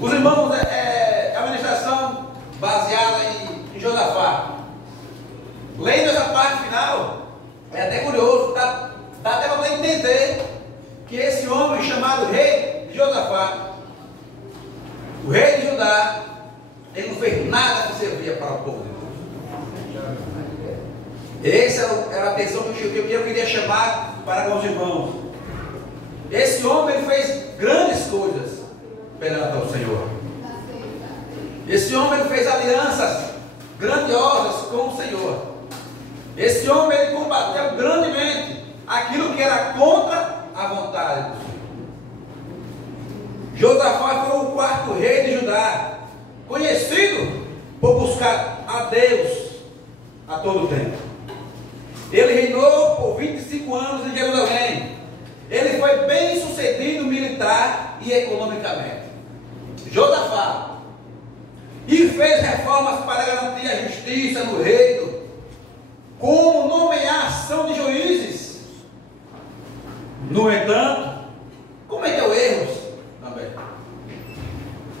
Os irmãos, a ministração baseada em Josafá. Lendo essa parte final, é até curioso, dá até para entender que esse homem chamado rei Josafá, o rei de Judá, ele não fez nada que servia para o povo de Deus. Essa era a atenção que eu queria chamar para com os irmãos. Esse homem ele fez grandes coisas perante ao Senhor. Esse homem ele fez alianças grandiosas com o Senhor. Esse homem ele combateu grandemente aquilo que era contra a vontade do Senhor. Josafá foi o quarto rei de Judá, conhecido por buscar a Deus a todo tempo. Ele reinou por 25 anos em Jerusalém. Ele foi bem sucedido militar e economicamente. Josafá. E fez reformas para garantir a justiça no reino, como nomeação de juízes. No entanto, cometeu erros também.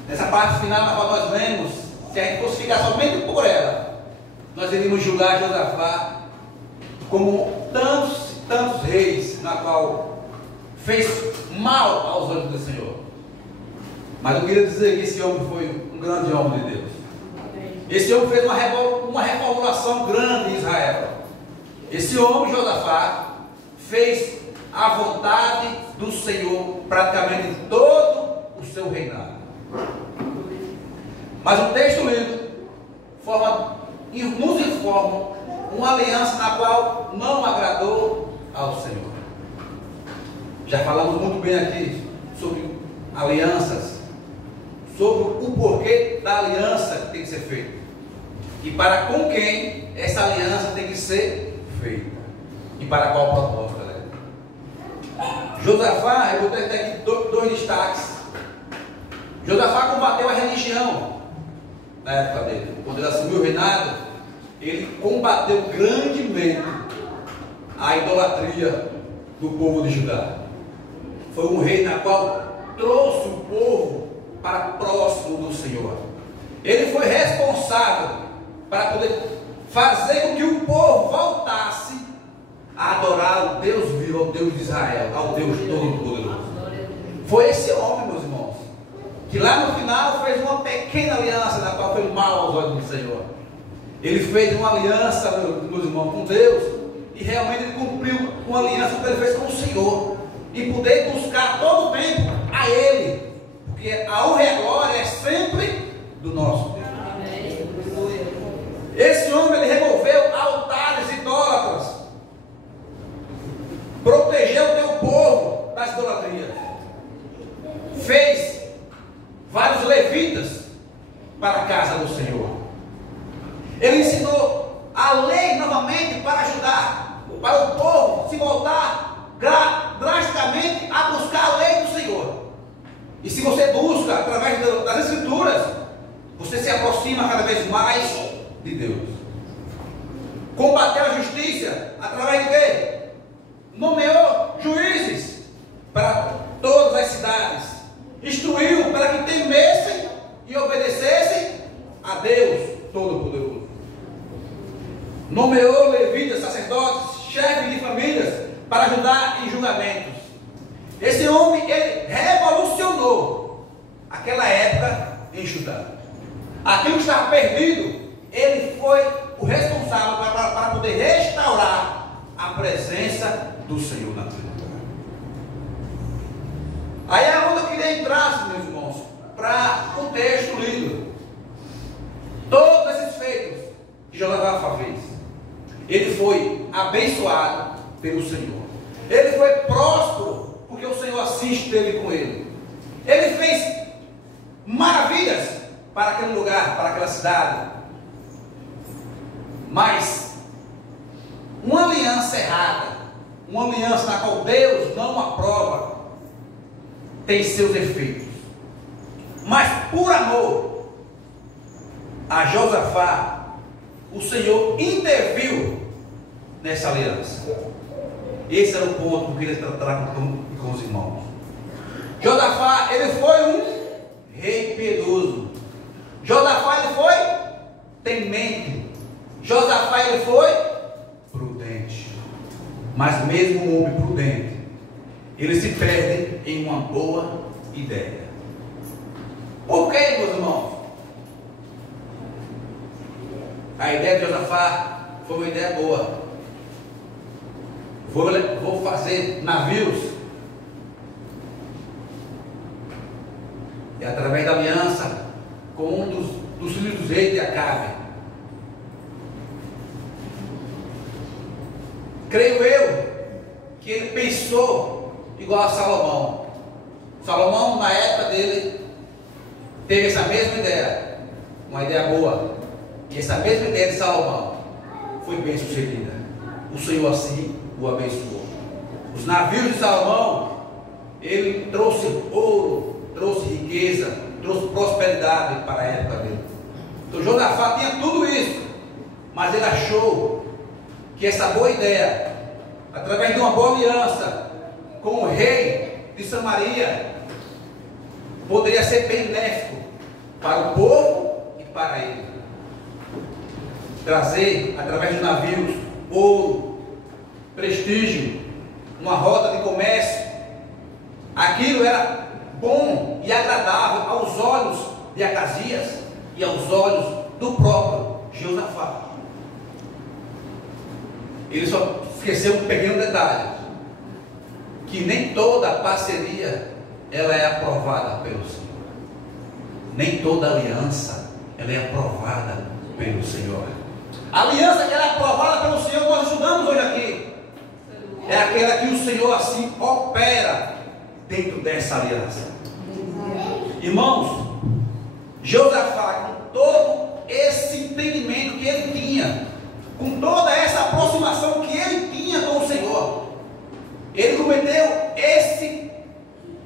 Nessa parte final, na qual nós vemos, se a gente fosse ficar somente por ela, nós iríamos julgar Josafá como tantos reis, na qual fez mal aos olhos do Senhor. Mas eu queria dizer que esse homem foi um grande homem de Deus. Esse homem fez uma reformulação grande em Israel. Esse homem, Josafá, fez a vontade do Senhor praticamente em todo o seu reinado. Mas o texto lido nos informa uma aliança na qual não agradou ao Senhor. Já falamos muito bem aqui sobre alianças, sobre o porquê da aliança que tem que ser feita e para com quem essa aliança tem que ser feita e para qual propósito, né? Josafá, eu vou ter aqui dois destaques. Josafá combateu a religião na época dele. Quando ele assumiu o reinado, ele combateu grandemente a idolatria do povo de Judá. Foi um rei na qual trouxe o povo para próximo do Senhor. Ele foi responsável para poder fazer com que o povo voltasse a adorar o Deus vivo, ao Deus de Israel, ao Deus Todo-Poderoso. Foi esse homem, meus irmãos, que lá no final fez uma pequena aliança na qual foi mal aos olhos do Senhor. Ele fez uma aliança, meus irmãos, com Deus, e realmente ele cumpriu uma aliança que ele fez com o Senhor, e poder buscar todo o tempo a Ele, porque a honra e a glória é sempre do nosso Deus. Esse homem ele removeu altares idólatras, protegeu o teu povo das idolatrias, fez vários levitas para a casa do Senhor. Ele ensinou a lei novamente para ajudar para o povo se voltar drasticamente a buscar a lei do Senhor. E se você busca através das Escrituras, você se aproxima cada vez mais de Deus. Combateu a justiça através de quê? Nomeou juízes para todas as cidades, instruiu para que temessem e obedecessem a Deus Todo-Poderoso. Nomeou levitas, sacerdotes, chefes de famílias para ajudar em julgamentos. Esse homem, ele revolucionou aquela época em Judá. Aquilo que estava perdido, ele foi o responsável para poder restaurar a presença do Senhor na terra. Aí é onde eu queria entrar, meus irmãos, para o texto lido. Todos esses feitos que Josafá fez, ele foi abençoado pelo Senhor. Ele foi próspero porque o Senhor assim esteve com ele. Ele fez maravilhas para aquele lugar, para aquela cidade. Mas uma aliança errada, uma aliança na qual Deus não aprova, tem seus efeitos. Mas por amor a Josafá, o Senhor interviu nessa aliança. Esse era o ponto que eu queria tratar com os irmãos. Josafá, ele foi um rei Josafá, ele foi prudente. Mas mesmo um homem prudente, ele se perde em uma boa ideia. Por quê, meus irmãos? A ideia de Josafá foi uma ideia boa. Vou fazer navios. E através da aliança com um dos filhos dos reis de Acabe. Creio eu que ele pensou igual a Salomão. Salomão, na época dele, teve essa mesma ideia, uma ideia boa. E essa mesma ideia de Salomão foi bem sucedida. O Senhor assim o abençoou. Os navios de Salomão, ele trouxe ouro, trouxe riqueza, trouxe prosperidade para a época dele. Então Josafá tinha tudo isso, mas ele achou que essa boa ideia, através de uma boa aliança com o rei de Samaria, poderia ser benéfico para o povo e para ele. Trazer, através dos navios, ouro, prestígio, uma rota de comércio. Aquilo era bom e agradável aos olhos de Acasias e aos olhos do próprio Josafá. Ele só esqueceu um pequeno detalhe, que nem toda parceria ela é aprovada pelo Senhor. Nem toda aliança ela é aprovada pelo Senhor. A aliança que ela é aprovada pelo Senhor, nós estudamos hoje aqui, é aquela que o Senhor assim opera dentro dessa aliança. Irmãos, Josafá, com todo esse entendimento que ele tinha, com toda essa aproximação que ele tinha com o Senhor, ele cometeu esse,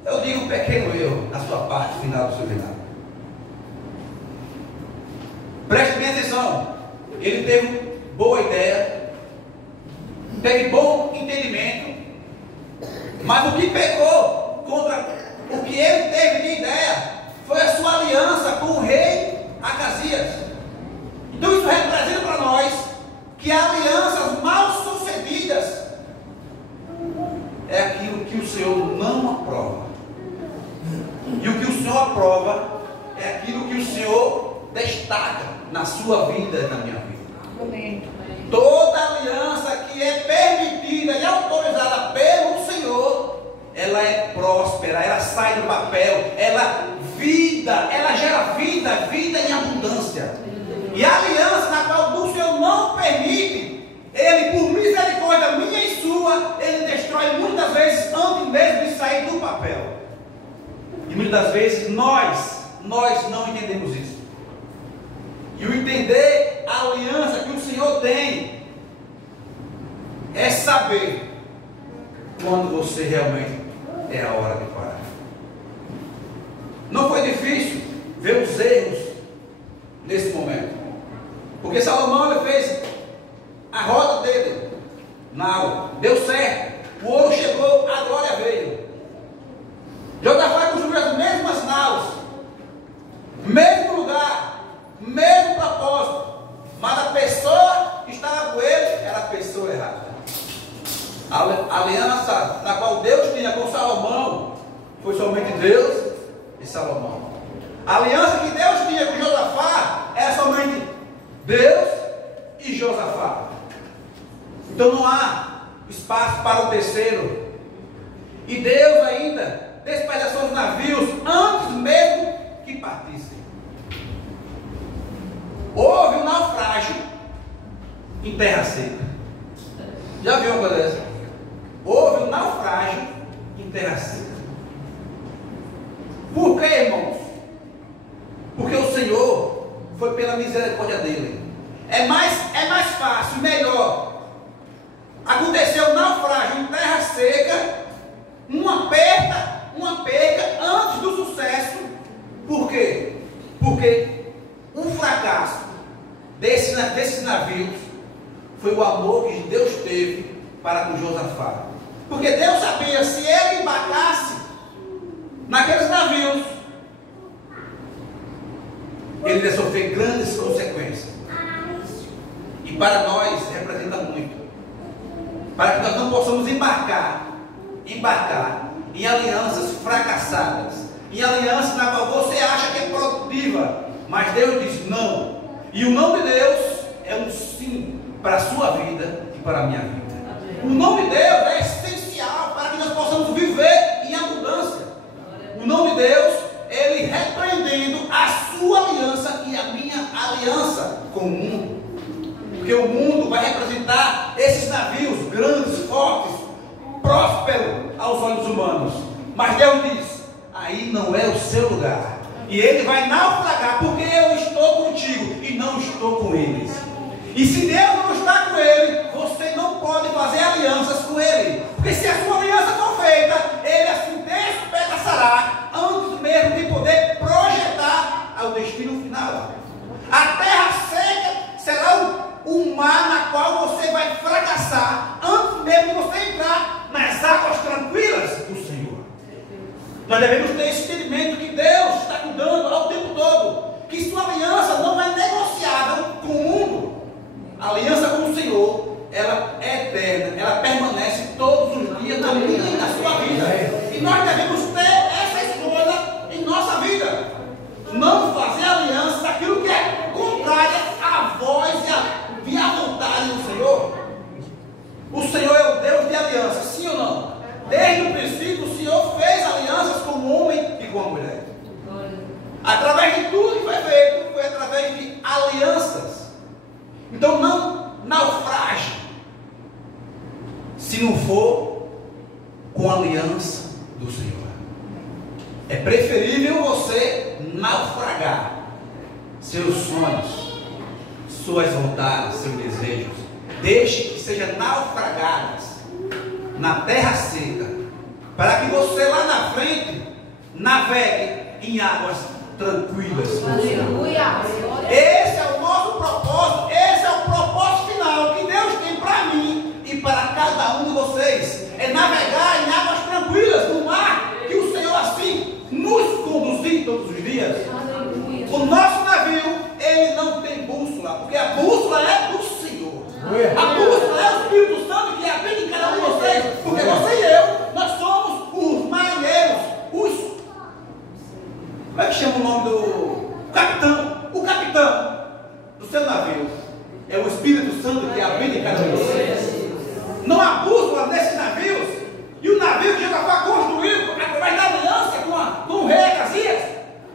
eu digo, pequeno erro na sua parte final do seu reinado. Preste bem atenção. Ele teve boa ideia, teve bom entendimento, mas o que pecou contra o que ele teve de ideia foi a sua aliança com o rei Acasias. Então isso representa para nós que alianças mal sucedidas é aquilo que o Senhor não aprova. E o que o Senhor aprova é aquilo que o Senhor destaca na sua vida e na minha vida. Amém. Toda aliança que é permitida e autorizada pelo Senhor, ela é próspera, ela sai do papel, ela gera vida em abundância. E a aliança na qual o Senhor não permite, ele, por misericórdia minha e sua, ele destrói muitas vezes antes mesmo de sair do papel. E muitas vezes nós não entendemos isso. E o entender a aliança que o Senhor tem é saber quando você realmente é a hora de parar. Não foi difícil ver os erros nesse momento, porque Salomão ele fez a rota dele, não, deu certo, o ouro chegou, a glória veio. Josafá construiu as mesmas naus, mesmo lugar, mesmo propósito, mas a pessoa que estava com ele era a pessoa errada. A aliança na qual Deus tinha com Salomão foi somente Deus e Salomão. A aliança que Deus tinha com Josafá era somente Deus e Josafá. Então não há espaço para o terceiro. E Deus ainda despedaçou os navios antes mesmo que partissem. Houve um naufrágio em terra seca. Já viu uma coisa dessa? Houve um naufrágio em terra seca. Por quê, irmãos? Porque o Senhor foi pela misericórdia dele. É mais fácil, melhor acontecer um naufrágio em terra seca, uma perca antes do sucesso. Por quê? Porque um fracasso desses navios foi o amor que Deus teve para com Josafá. Porque Deus sabia, se ele embarcasse naqueles navios, ele ia sofrer grandes consequências. E E para nós representa muito. Para que nós não possamos embarcar em alianças fracassadas, em alianças na qual você acha que é produtiva, mas Deus diz não. E o não de Deus é um sim para a sua vida e para a minha vida. O nome de Deus é essencial para que nós possamos viver em abundância. O nome de Deus, ele repreendendo a sua aliança e a minha aliança com o mundo. Porque o mundo vai representar esses navios grandes, fortes, prósperos aos olhos humanos. Mas Deus diz, aí não é o seu lugar. E ele vai naufragar, porque eu estou contigo e não estou com eles. E se Deus não está com ele, você não pode fazer alianças com ele. Porque se a sua aliança for feita, ele assim despedaçará, antes mesmo de poder projetar ao destino final. A terra seca será um mar na qual você vai fracassar, antes mesmo de você entrar nas águas tranquilas do Senhor. Nós devemos ter esse entendimento que Deus está cuidando ao tempo todo, que sua aliança não é negociável com o mundo. A aliança com o Senhor, ela é eterna, ela permanece todos os dias na minha e na sua vida. E nós devemos ter essa escolha em nossa vida. Não fazer aliança daquilo que é contrária à voz e à vontade do Senhor. O Senhor é o Deus de aliança, sim ou não? Desde o princípio o Senhor fez alianças com o homem e com a mulher. Através de tudo que foi feito, foi através de alianças. Então não naufrage se não for com a aliança do Senhor. É preferível você naufragar seus sonhos, suas vontades, seus desejos. Deixe que sejam naufragadas na terra seca, para que você lá na frente navegue em águas tranquilas. Aleluia. Esse é o nosso propósito, esse é o propósito final que Deus tem para mim e para cada um de vocês. É navegar em águas tranquilas, no mar que o Senhor assim nos conduzir todos os dias. Aleluia. O nosso navio, ele não tem bússola, porque a bússola é do Senhor. A bússola é o Espírito Santo que habita em cada um de vocês, porque você e eu, nós somos os marinheiros, como é que chama o nome do capitão? O capitão do seu navio é o Espírito Santo que habita em cada um de vocês. Não há bússola nesses navios. E o navio que Josafá construiu através da aliança com o rei Acasias,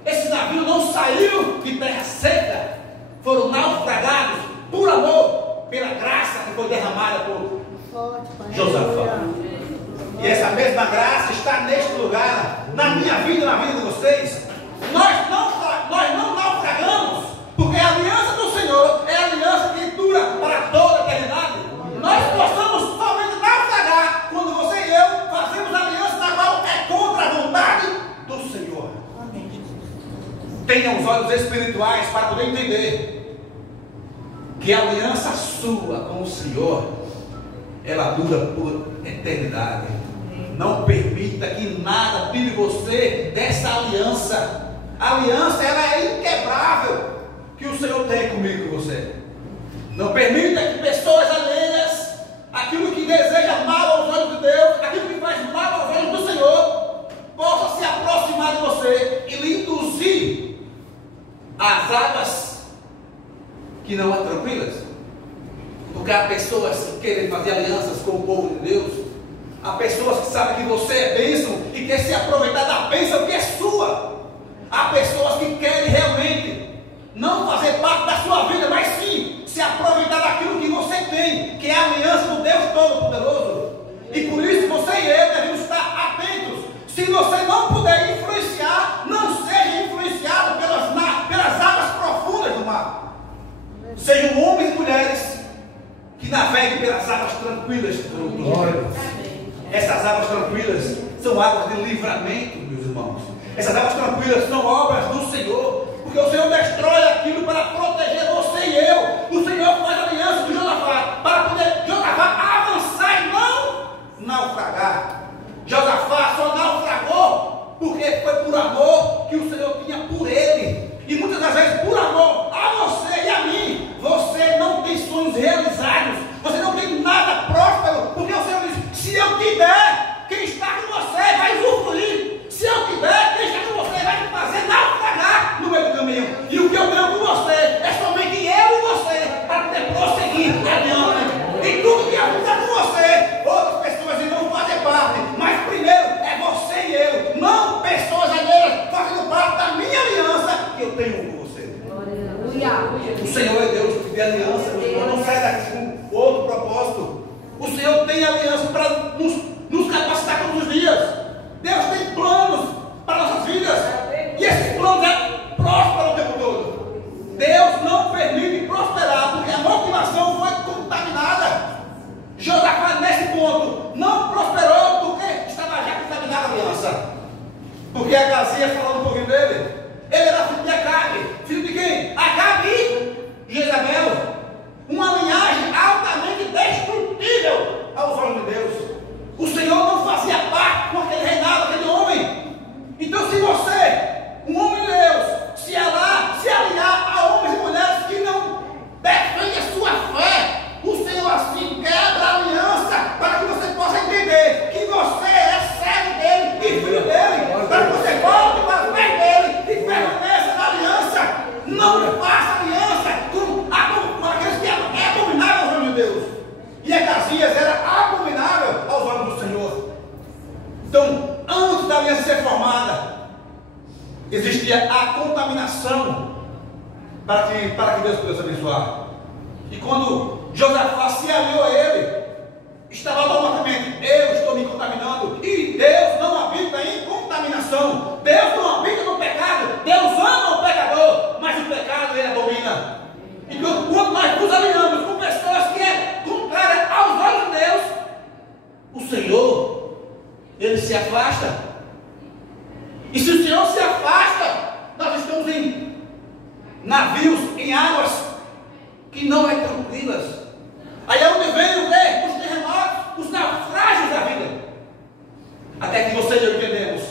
esse navio não saiu de terra seca, foram naufragados por amor, pela graça que foi derramada por Josafá. E essa mesma graça está neste lugar, na minha vida e na vida de vocês. Nós não naufragamos, porque a aliança do Senhor é a aliança que dura para toda a eternidade. Nós possamos somente naufragar quando você e eu fazemos aliança na qual é contra a vontade do Senhor. Tenha os olhos espirituais para poder entender que a aliança sua com o Senhor, ela dura por eternidade. Não permita que nada tire você dessa aliança. A aliança, ela é inquebrável que o Senhor tem comigo e com você. Não permita que pessoas alheias, aquilo que deseja mal aos olhos de Deus, aquilo que faz mal aos olhos do Senhor, possa se aproximar de você e lhe induzir às águas que não são tranquilas. Porque há pessoas que querem fazer alianças com o povo de Deus. Há pessoas que sabem que você é bênção e quer se aproveitar da bênção que é sua. Há pessoas que querem realmente não fazer parte da sua vida, mas sim se aproveitar daquilo que você tem, que é a aliança do Deus Todo-Poderoso. E por isso você e eu devemos estar atentos. Se você não puder influenciar, não seja influenciado pelas águas profundas do mar. Sejam homens e mulheres que naveguem pelas águas tranquilas do mundo. Essas águas tranquilas são águas de livramento, meus irmãos. Essas águas tranquilas são obras do Senhor, porque o Senhor destrói aquilo para proteger você e eu. O Senhor faz aliança com Josafá para poder Josafá avançar e não naufragar. Josafá só naufragou porque foi por amor que o Senhor tinha por ele. E muitas das vezes por amor a você e a mim, você não tem sonhos realizados. tenho um com você. Aleluia. O Senhor é Deus de aliança, meu irmão, não sai daqui com outro propósito. O Senhor tem aliança para nos capacitar todos os dias. Deus tem planos para nossas vidas. E esses planos é próspero o tempo todo. Deus não permite prosperar porque a motivação foi contaminada. Josafá, nesse ponto, não prosperou porque estava já contaminada a aliança. Porque Acazias, falando um pouquinho dele, ele era filho de Acabe. Filho de quem? Acabe e Jezabel. Uma linhagem altamente destrutível aos olhos de Deus. O Senhor não fazia parte com aquele reinado, aquele homem. Então, se você, um homem de Deus, se alinhar a homens e mulheres que não defendem a sua fé, o Senhor assim quebra a aliança para que você possa entender que você é servo dele e filho dele, para que você volte para os pés dele e permaneça na aliança. Não faça aliança com aqueles que é abominável aos olhos de Deus. E Acazias era abominável aos olhos do Senhor. Então, antes da aliança ser formada, existia a contaminação para que Deus pudesse abençoar. E quando Josafá se aliou a ele, estava automaticamente: eu estou me contaminando. E Deus não habita em contaminação. Deus não habita no pecado. Deus ama o pecador, mas o pecado ele abomina. Então, quando nós nos alinhamos com pessoas que é contrária aos olhos de Deus, o Senhor, ele se afasta. E se o Senhor se afasta, nós estamos em navios, em águas que não é tranquilas. Aí é onde vem o quê? Os terremotos, os naufrágios da vida. Até que você e eu entendemos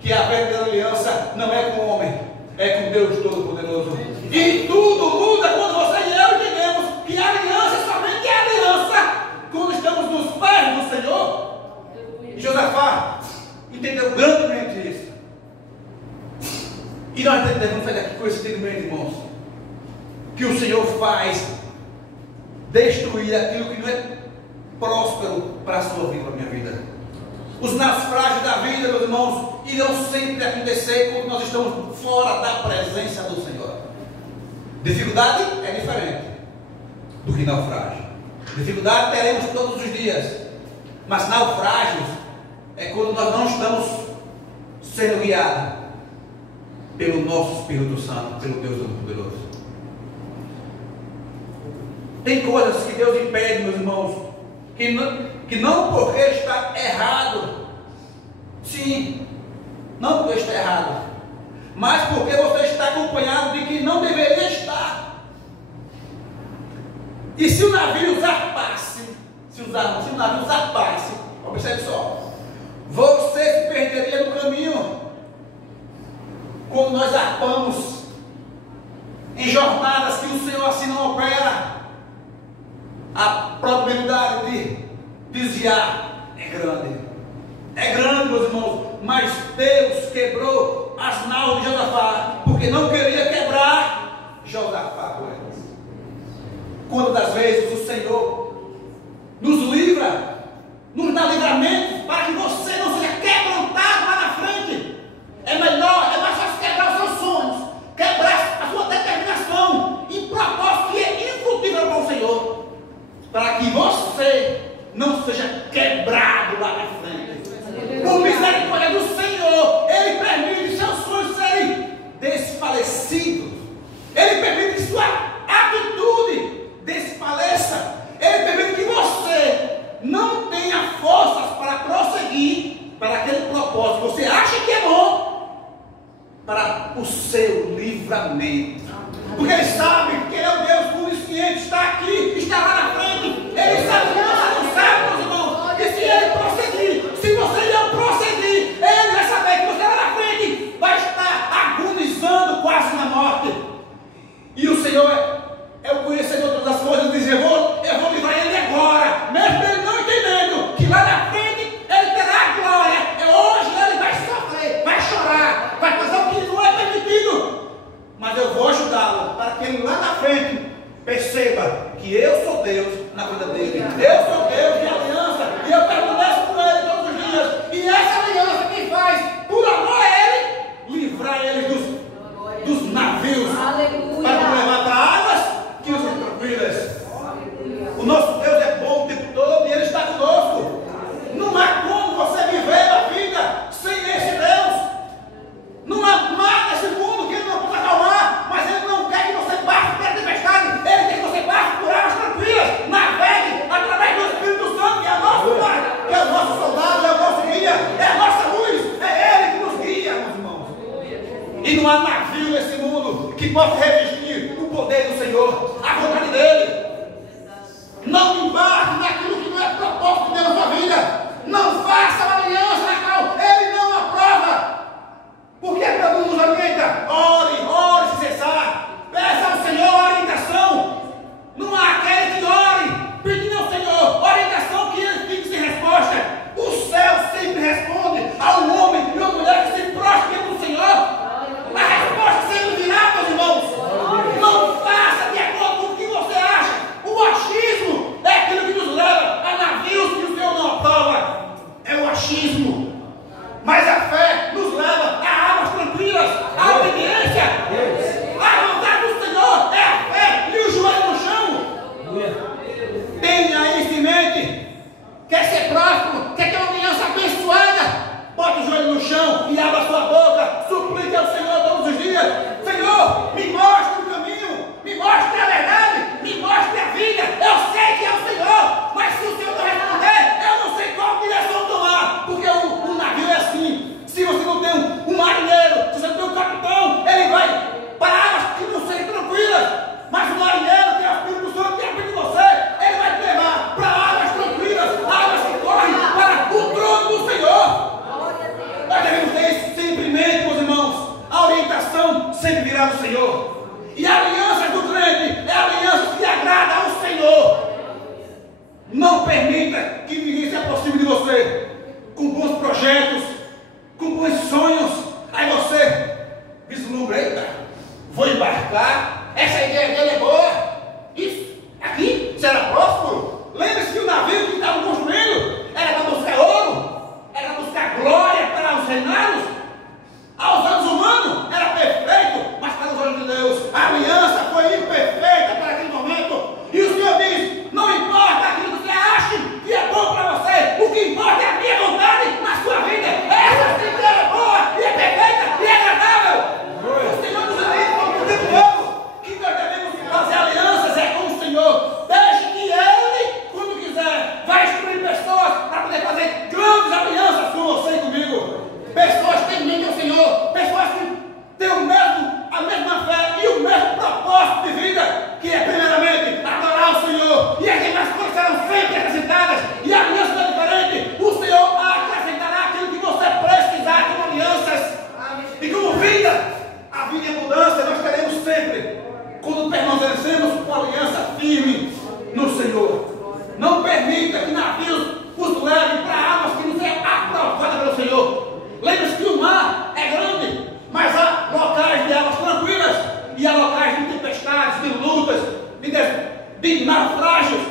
que a verdadeira aliança não é com o homem, é com Deus Todo-Poderoso. E tudo muda quando você e eu entendemos que a aliança somente é aliança quando estamos nos pés do Senhor. E Josafá entendeu grandemente isso. E nós devemos sair daqui com esse entendimento, irmãos, que o Senhor faz destruir aquilo que não é próspero para a sua vida, para a minha vida. Os naufrágios da vida, meus irmãos, irão sempre acontecer quando nós estamos fora da presença do Senhor. Dificuldade é diferente do que naufrágio. Dificuldade teremos todos os dias, mas naufrágios é quando nós não estamos sendo guiados pelo nosso Espírito Santo, pelo Deus Todo-Poderoso. Tem coisas que Deus impede, meus irmãos, que não porque está errado, sim, não porque está errado, mas porque você está acompanhado de que não deveria estar. E se o navio zarpasse, se o navio zarpasse, observe só, você se perderia no caminho. Quando nós zarpamos em jornadas que o Senhor assim não opera, a probabilidade de desviar é grande. É grande, meus irmãos. Mas Deus quebrou as naus de Josafá, porque não queria quebrar Josafá com elas. Quantas das vezes o Senhor nos livra, nos dá livramento para que você não seja quebrantado lá na frente. É melhor, é mais fácil quebrar os seus sonhos, quebrar a sua determinação em propósito que é infrutífero para o Senhor, para que você não seja quebrado lá na frente. Por misericórdia do Senhor, Ele permite seus sonhos serem desfalecidos. Ele permite que sua atitude desfaleça. Ele permite que você não tenha forças para prosseguir para aquele propósito que você acha que é bom, para o seu livramento. Porque Ele sabe que Ele é o Deus onisciente, está aqui, está lá na frente. Ele sabe que você não sabe, meus irmãos. E se Ele prosseguir, se você não prosseguir, Ele vai saber que você lá na frente vai estar agonizando quase na morte. E o Senhor é o conhecedor de todas as coisas, diz: eu vou livrar Ele agora, mesmo Ele não entendendo que lá na frente Ele terá a glória. Hoje Ele vai sofrer, vai chorar, vai fazer o que não é permitido, mas eu vou ajudá-lo para que ele lá na frente perceba que eu sou Deus na vida dele. Eu sou Deus de aliança e eu permaneço com Ele todos os dias. E essa aliança que faz por amor a Ele, livrar ele dos navios que possa resistir o poder do Senhor, a vontade dele. Não embarque naquilo que não é propósito de Deus na sua vida. Não faça uma aliança na qual ele não aprova. Porque a Bíblia nos orienta: ore se cessar. Peça ao Senhor orientação. Não há aquele que ore pedindo ao Senhor orientação que ele fique sem resposta. O céu sempre responde ao homem e à mulher que se prostra diante do Senhor. A resposta sempre virá, meus irmãos. Não faça de acordo com o que você acha. O achismo é aquilo que nos leva a navios que o Senhor não aprova. É o achismo. Mas a fé nos leva a águas tranquilas, a obediência. A vontade do Senhor é a fé e o joelho no chão. Tenha isso em mente. Quer ser próspero? Quer ter uma aliança abençoada? Bota o joelho no chão e abra a sua boca. Suplique ao Senhor todos os dias: Senhor, me mostre o caminho, me mostre a verdade, me mostre a vida. Eu sei que é o Senhor, mas se o Senhor não responder, eu não sei qual direção tomar. Porque o navio é assim. Se você não tem um marinheiro, se você não tem um capitão, ele vai para águas que não sejam tranquilas. Mas o marinheiro, que é o Espírito Santo, que é de você, ele vai te levar para águas tranquilas, águas que correm para o trono do Senhor. Nós devemos ter isso sempre em mente, meus irmãos. A orientação sempre virá do Senhor. E a aliança do crente é a aliança que agrada ao Senhor. Não permita que ninguém se aproxime de você com bons projetos, com bons sonhos. Aí você vislumbra: eita, vou embarcar. Essa ideia dele é boa. Isso aqui será próspero. Lembre-se que o navio que estavam construindo era para buscar ouro, era para buscar glória para os reinados. Aos olhos humanos era perfeito, mas para os olhos de Deus a aliança foi imperfeita para aquele momento. E o Senhor diz: não importa aquilo que você ache que é bom para você, o que importa é a minha vontade na sua vida. Essa sim é boa e é perfeita e é agradável. O Senhor nos orienta o tempo todo que nós devemos fazer alianças com o Senhor. Deixe que Ele, quando quiser, vai instruir pessoas para poder fazer grandes alianças com você e comigo. Pessoas que têm em mente ao Senhor, pessoas que têm a mesma fé e o mesmo propósito de vida, que é primeiramente adorar o Senhor, e as demais coisas serão sempre acrescentadas, e a aliança é diferente. O Senhor acrescentará aquilo que você precisar como alianças. E como vida, a vida e a mudança nós teremos sempre quando permanecemos com a aliança firme no Senhor. Não permita que navios os levem para águas que não sejam aprovadas pelo Senhor. Lembre-se que o mar é grande, mas há locais de águas tranquilas e há locais de tempestades, de lutas, de naufrágios.